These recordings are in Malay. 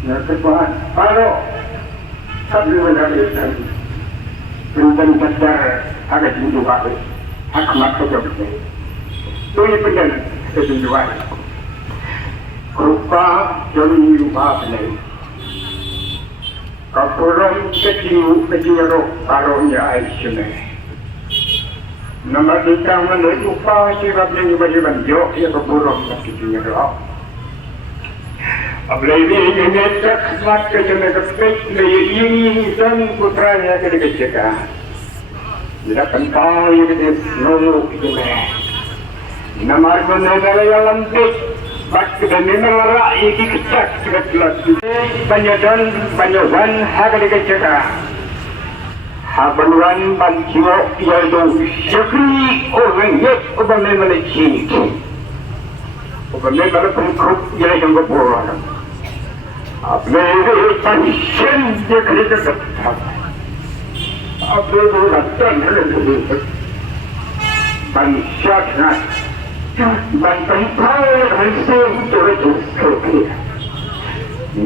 yang kedua, kalau kami mengambilkan tentang dasar agak jingduwai, hikmat kejabat. Ini benar jingduwai. Rupa jadi rupa benar. Kapurang kecil karonya aisyune. Nama kita mana rupa sirap yang bajiban jauh ya kapurang kecilnya roh. अब लेकिन ये तक बात के जो मैं कहते हैं ये इंसान पुत्रा है कि लेकिन चेका जरा कंपाल ये कि नोलो कि मैं नमाज में नहीं या लंबे बात के दिन में वाला एक ही चक चक लगी banyak है कि लेकिन चेका habanuan banjio ya do syukri orang ye ubame maliki ubame kalau pengkrup ya yang berbuat अपने पंचन देखने का था अपने वो रत्न है पंचायत बनपंथाए हंसे जोड़े जोड़े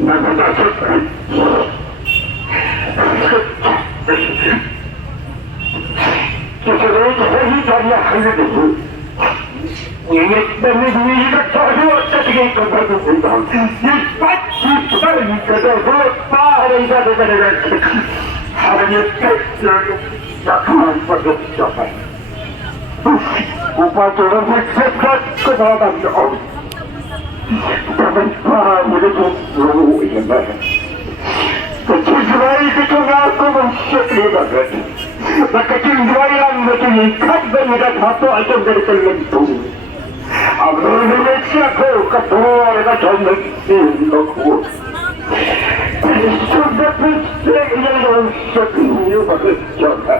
न बता सकता किसी रोज वही कार्य करने देते ये तभी ये लगता है अच्छा कि कबर को बोलता हूँ ये बात पर ये कहता है वो बाहर ऐसा करेगा हमें ये क्या काम पर जाता है ऊपर चढ़ने में सब को बहुत अच्छा हो तब मुझे तो वो ये है तो jingduwai itu aku mensyukuri banget. Maka jingduwai yang menjadi Katba dan satu aja dari kelentu. Aku Indonesia aku ketua dan mensyukuri aku. Sudah bersedia yang mensyukuri banget juga.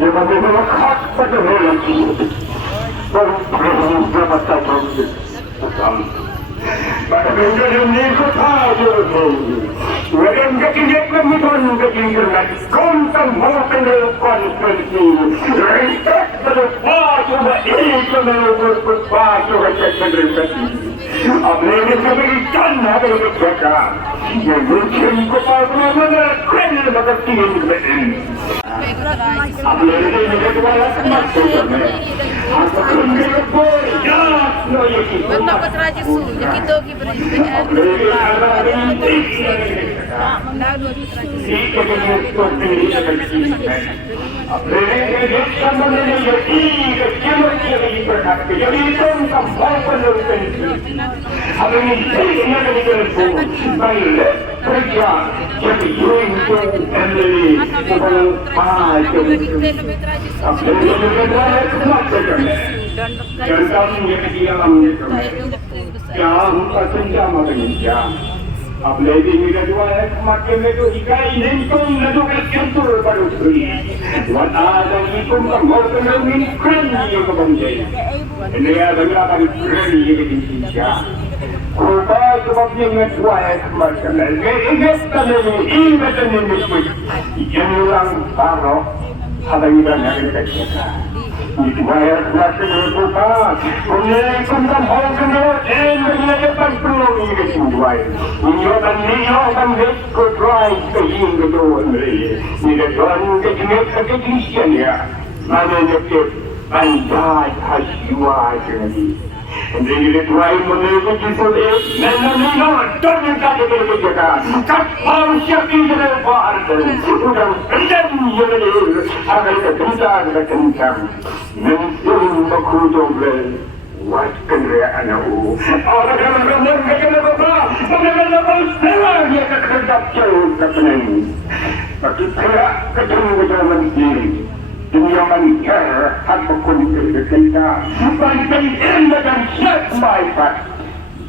Jangan memang khas pada relasi. Berapa tahun bersama. Pada menjadi nikah Walang kakilit na muton kakilit Kontan makan na konferensi Rentak na paso na ito na paso na konferensi Ang mga Amerikan na kalikaka Yung mutin ko pa mga kren na makatingin na Ang mga nagagawa sa mga Ang mga po Yak no yaki Dapat raja su, yang kita beri अब लेडी मेरा जो है मक्के में तो इकाई नहीं तो नजो के कंट्रोल पर उतरी वना दंगी को मौत में मिल क्रेनी को बन गई ने या दंगा का क्रेनी के दिन क्या कोपा जो अपने में हुआ है मक्के में ये तने इन में कोई जनरल पारो हवाई का नगर का क्या itu bayar kuasa berputar. Kemudian kembang orang kenal, menjadi peluang ini jingduwai. Ini akan ikut drive ke jingduwai ini. Ini tuan kejenis kejenisnya ya. Mana yang pandai hasiwai jadi. Jadi tuai menerima jingduwai. Mengenai dan yang kali kerja. Katba siapa yang Bah Ardent. Sudah pendam yang agar kekencan kekencan. Menjadi makhluk bel, wat kenderaan aku. Orang yang benar kerana apa? Bagaimana bersama dia terhadap jauh kepenan. Bagi saya ketemu zaman ini, dunia manusia harus berkumpul kita. Bagi ilmu dan siap maifat,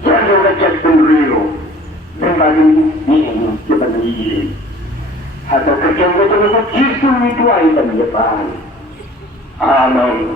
jangan rakyat peneriu. Kembali ini kepada ini. Atau kerja itu itu akan depan. Amin.